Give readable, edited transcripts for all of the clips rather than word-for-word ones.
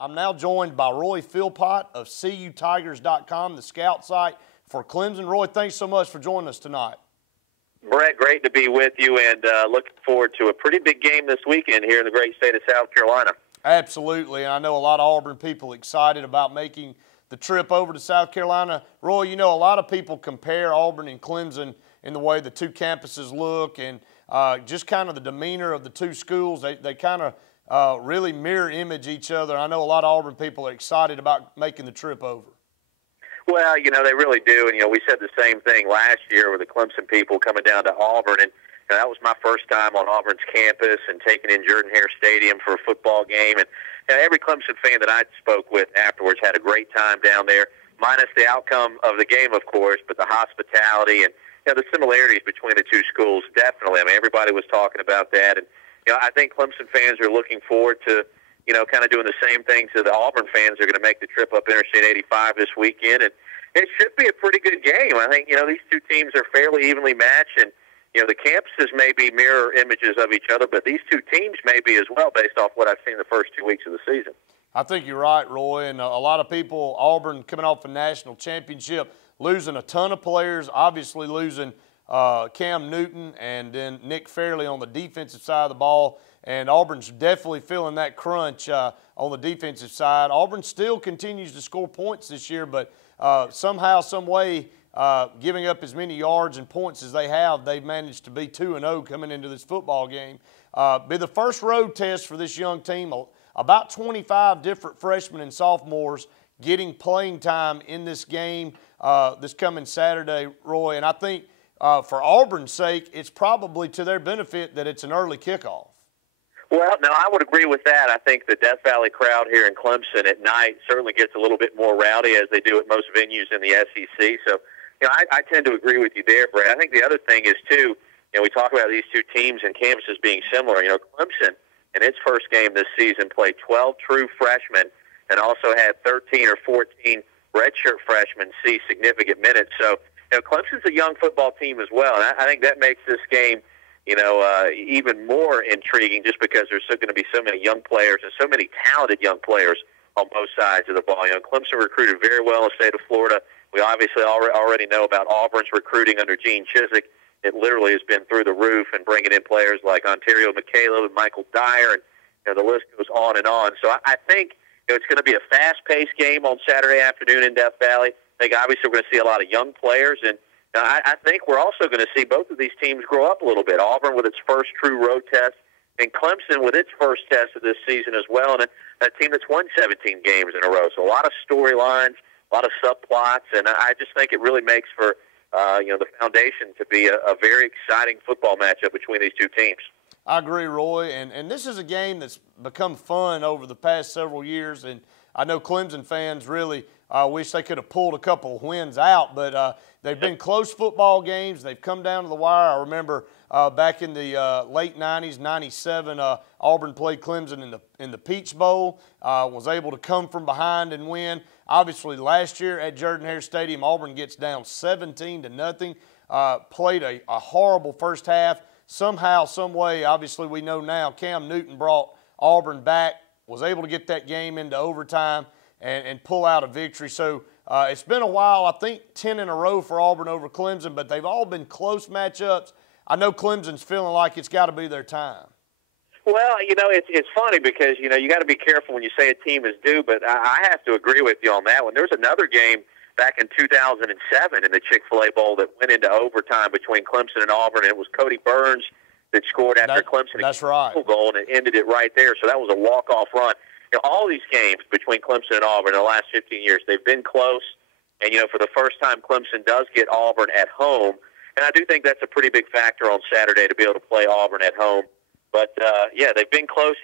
I'm now joined by Roy Philpott of CUTigers.com, the scout site for Clemson. Roy, thanks so much for joining us tonight. Brett, great to be with you, and looking forward to a pretty big game this weekend here in the great state of South Carolina. Absolutely, and I know a lot of Auburn people excited about making the trip over to South Carolina. Roy, you know, a lot of people compare Auburn and Clemson in the way the two campuses look and just kind of the demeanor of the two schools. They kind of really mirror image each other. I know a lot of Auburn people are excited about making the trip over. Well, you know, they really do. And, you know, we said the same thing last year with the Clemson people coming down to Auburn. And that was my first time on Auburn's campus and taking in Jordan-Hare Stadium for a football game. And every Clemson fan that I spoke with afterwards had a great time down there, minus the outcome of the game, of course, but the hospitality and, you know, the similarities between the two schools, definitely. I mean, everybody was talking about that. And, you know, I think Clemson fans are looking forward to, you know, kind of doing the same thing to the Auburn fans. They're going to make the trip up Interstate 85 this weekend, and it should be a pretty good game. I think, you know, these two teams are fairly evenly matched, and, you know, the campuses may be mirror images of each other, but these two teams may be as well based off what I've seen the first 2 weeks of the season. I think you're right, Roy, and a lot of people, Auburn coming off a national championship, losing a ton of players, obviously losing Cam Newton and then Nick Fairley on the defensive side of the ball. And Auburn's definitely feeling that crunch on the defensive side. Auburn still continues to score points this year, but somehow, some way, giving up as many yards and points as they have, they've managed to be 2-0 coming into this football game. Be the first road test for this young team. About 25 different freshmen and sophomores getting playing time in this game this coming Saturday, Roy. And I think for Auburn's sake, it's probably to their benefit that it's an early kickoff. Well, no, I would agree with that. I think the Death Valley crowd here in Clemson at night certainly gets a little bit more rowdy, as they do at most venues in the SEC. So, you know, I tend to agree with you there, Brett. I think the other thing is, too, you know, we talk about these two teams and campuses being similar. You know, Clemson, in its first game this season, played 12 true freshmen and also had 13 or 14 redshirt freshmen see significant minutes. So, you know, Clemson's a young football team as well, and I think that makes this game, you know, even more intriguing just because there's going to be so many young players and so many talented young players on both sides of the ball. You know, Clemson recruited very well in the state of Florida. We obviously already know about Auburn's recruiting under Gene Chizik. It literally has been through the roof, and bringing in players like Ontario McCaleb and Michael Dyer, and, you know, the list goes on and on. So I think, you know, it's going to be a fast-paced game on Saturday afternoon in Death Valley. I think obviously we're going to see a lot of young players, and I think we're also going to see both of these teams grow up a little bit. Auburn with its first true road test, and Clemson with its first test of this season as well, and a team that's won 17 games in a row. So a lot of storylines, a lot of subplots, and I just think it really makes for you know, the foundation to be a very exciting football matchup between these two teams. I agree, Roy, and this is a game that's become fun over the past several years, and I know Clemson fans really wish they could have pulled a couple of wins out, but they've been close football games. They've come down to the wire. I remember back in the late 90s, 97, Auburn played Clemson in the Peach Bowl, was able to come from behind and win. Obviously, last year at Jordan-Hare Stadium, Auburn gets down 17-0, played a horrible first half. Somehow, some way, obviously we know now, Cam Newton brought Auburn back, was able to get that game into overtime and pull out a victory. So it's been a while, I think 10 in a row for Auburn over Clemson, but they've all been close matchups. I know Clemson's feeling like it's got to be their time. Well, you know, it's funny because, you know, you got to be careful when you say a team is due, but I have to agree with you on that one. There was another game back in 2007 in the Chick-fil-A Bowl that went into overtime between Clemson and Auburn, and it was Cody Burns that scored after Clemson a goal, and it ended it right there. So that was a walk-off run. You know, all these games between Clemson and Auburn in the last 15 years, they've been close. And, you know, for the first time, Clemson does get Auburn at home. And I do think that's a pretty big factor on Saturday to be able to play Auburn at home. But, yeah, they've been close.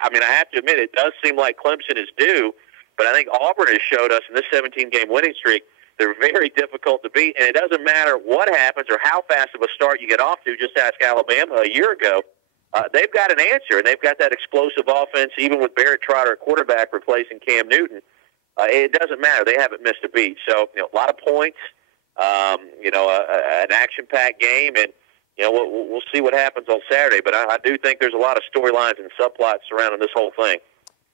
I mean, I have to admit, it does seem like Clemson is due. But I think Auburn has showed us in this 17-game winning streak, they're very difficult to beat. And it doesn't matter what happens or how fast of a start you get off to. Just ask Alabama a year ago. They've got an answer, and they've got that explosive offense, even with Barrett Trotter at quarterback replacing Cam Newton. It doesn't matter. They haven't missed a beat. So, you know, a lot of points, you know, an action-packed game, and, you know, we'll see what happens on Saturday. But I do think there's a lot of storylines and subplots surrounding this whole thing.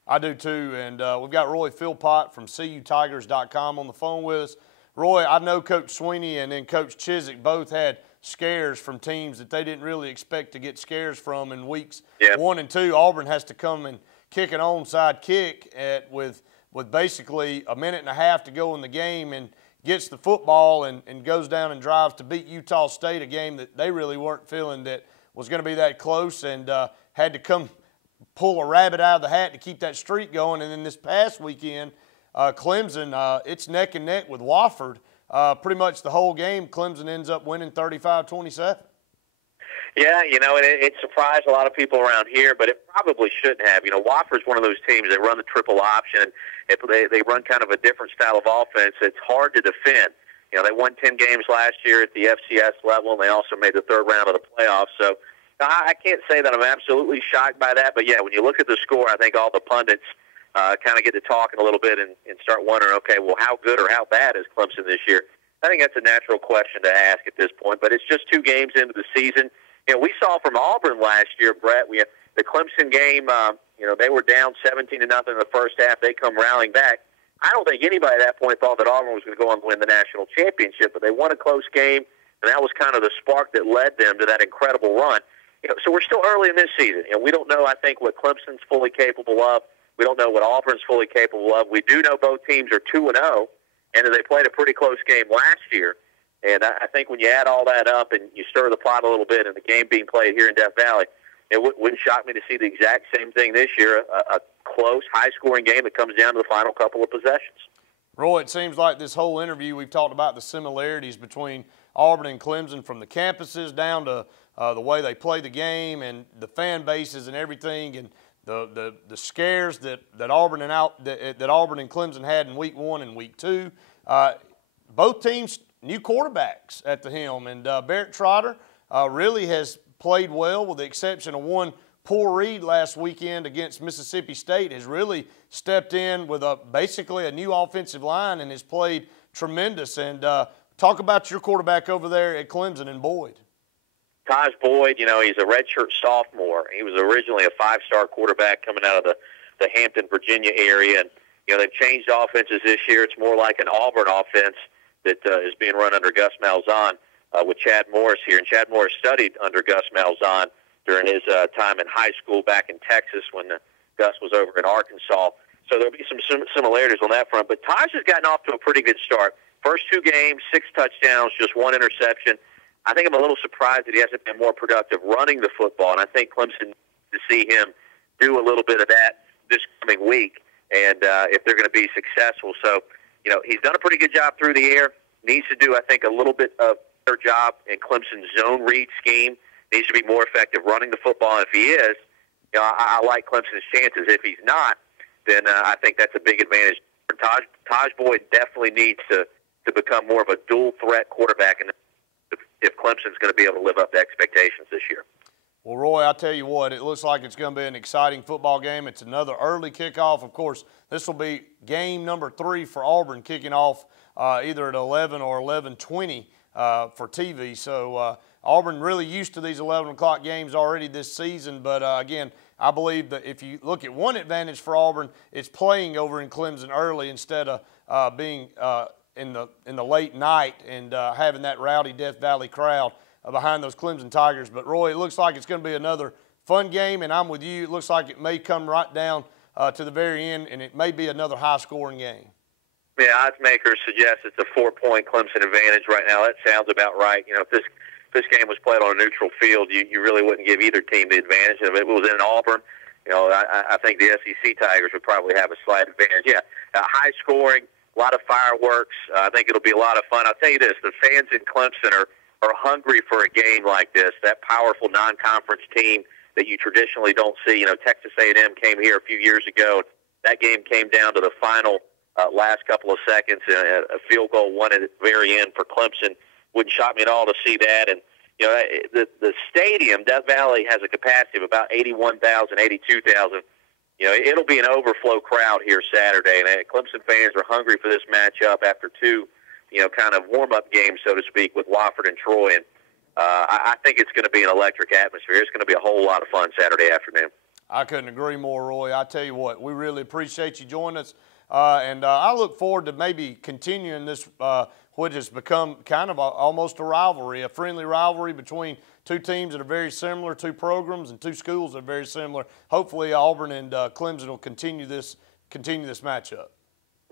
I do too, and we've got Roy Philpott from CUTigers.com on the phone with us. Roy, I know Coach Sweeney and then Coach Chiswick both had scares from teams that they didn't really expect to get scares from in weeks 1 and 2. Auburn has to come and kick an onside kick with basically a minute and a half to go in the game and gets the football and goes down and drives to beat Utah State, a game that they really weren't feeling that was going to be that close, and had to come pull a rabbit out of the hat to keep that streak going. And then this past weekend, Clemson, it's neck and neck with Wofford. Pretty much the whole game, Clemson ends up winning 35-27. Yeah, it surprised a lot of people around here, but it probably shouldn't have. Wofford's one of those teams that run the triple option. They run kind of a different style of offense. It's hard to defend. They won 10 games last year at the FCS level, and they also made the third round of the playoffs. So I can't say that I'm absolutely shocked by that, but yeah, when you look at the score, I think all the pundits kind of get to talking a little bit and start wondering, okay, well, how good or how bad is Clemson this year? I think that's a natural question to ask at this point, but it's just 2 games into the season. We saw from Auburn last year, Brett, we had the Clemson game, they were down 17-0 in the first half. They come rallying back. I don't think anybody at that point thought that Auburn was going to go on to win the national championship, but they won a close game, and that was kind of the spark that led them to that incredible run. So we're still early in this season. We don't know, I think, what Clemson's fully capable of. We don't know what Auburn's fully capable of. We do know both teams are 2-0, and they played a pretty close game last year. And I think when you add all that up and you stir the pot a little bit, and the game being played here in Death Valley, it wouldn't shock me to see the exact same thing this year, a close, high-scoring game that comes down to the final couple of possessions. Roy, it seems like this whole interview we've talked about the similarities between Auburn and Clemson, from the campuses down to the way they play the game and the fan bases and everything, and the scares that Auburn and Clemson had in week 1 and week 2. Both teams new quarterbacks at the helm, and Barrett Trotter really has played well, with the exception of one poor read last weekend against Mississippi State. Has really stepped in with basically a new offensive line and has played tremendous. And talk about your quarterback over there at Clemson and Boyd. Taj Boyd, he's a redshirt sophomore. He was originally a 5-star quarterback coming out of the Hampton, Virginia area. And, they've changed offenses this year. It's more like an Auburn offense that is being run under Gus Malzahn with Chad Morris here. And Chad Morris studied under Gus Malzahn during his time in high school back in Texas when Gus was over in Arkansas. So there'll be some similarities on that front. But Taj has gotten off to a pretty good start. First 2 games, 6 touchdowns, just 1 interception. I think I'm a little surprised that he hasn't been more productive running the football, and I think Clemson to see him do a little bit of that this coming week, and if they're going to be successful. So, he's done a pretty good job through the air. Needs to do, I think, a little bit of their job in Clemson's zone read scheme. Needs to be more effective running the football. And if he is, I like Clemson's chances. If he's not, then I think that's a big advantage. Taj Boyd definitely needs to become more of a dual-threat quarterback, and if Clemson's going to be able to live up to expectations this year. Well, Roy, I'll tell you what, it looks like it's going to be an exciting football game. It's another early kickoff. Of course, this will be game number 3 for Auburn, kicking off either at 11 or 11:20 for TV. So Auburn really used to these 11 o'clock games already this season. But, again, I believe that if you look at one advantage for Auburn, it's playing over in Clemson early instead of being in the late night and having that rowdy Death Valley crowd behind those Clemson Tigers. But, Roy, it looks like it's going to be another fun game, and I'm with you. It looks like it may come right down to the very end, and it may be another high-scoring game. Yeah, odds makers suggest it's a 4-point Clemson advantage right now. That sounds about right. If this game was played on a neutral field, you really wouldn't give either team the advantage. If it was in Auburn, I think the SEC Tigers would probably have a slight advantage. Yeah, high-scoring, a lot of fireworks. I think it'll be a lot of fun. I'll tell you this, the fans in Clemson are hungry for a game like this, that powerful non-conference team that you traditionally don't see. Texas A&M came here a few years ago. That game came down to the final last couple of seconds, a field goal won at the very end for Clemson. Wouldn't shock me at all to see that. And, the stadium, Death Valley, has a capacity of about 81,000, 82,000. It'll be an overflow crowd here Saturday. And Clemson fans are hungry for this matchup after 2 kind of warm-up games, so to speak, with Wofford and Troy. And I think it's going to be an electric atmosphere. It's going to be a whole lot of fun Saturday afternoon. I couldn't agree more, Roy. I tell you what, we really appreciate you joining us, and I look forward to maybe continuing this, which has become kind of almost a rivalry, a friendly rivalry between two teams that are very similar, two programs and two schools that are very similar. Hopefully, Auburn and Clemson will continue this matchup.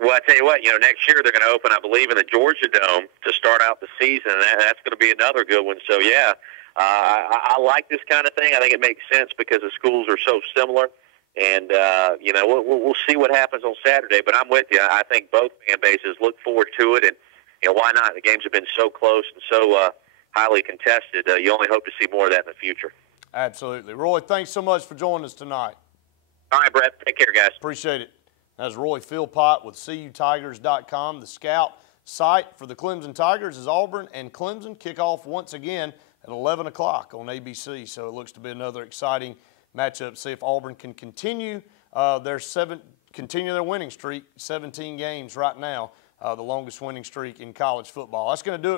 Well, I tell you what, next year they're going to open, I believe, in the Georgia Dome to start out the season, and that's going to be another good one. So, yeah, I like this kind of thing. I think it makes sense because the schools are so similar. And, we'll see what happens on Saturday. But I'm with you. I think both fan bases look forward to it. And, why not? The games have been so close and so highly contested. You only hope to see more of that in the future. Absolutely. Roy, thanks so much for joining us tonight. All right, Brett. Take care, guys. Appreciate it. That's Roy Philpott with CUTigers.com. The scout site for the Clemson Tigers is Auburn and Clemson. Kickoff once again at 11 o'clock on ABC. So it looks to be another exciting matchup. See if Auburn can continue their winning streak, 17 games right now, the longest winning streak in college football. That's going to do it for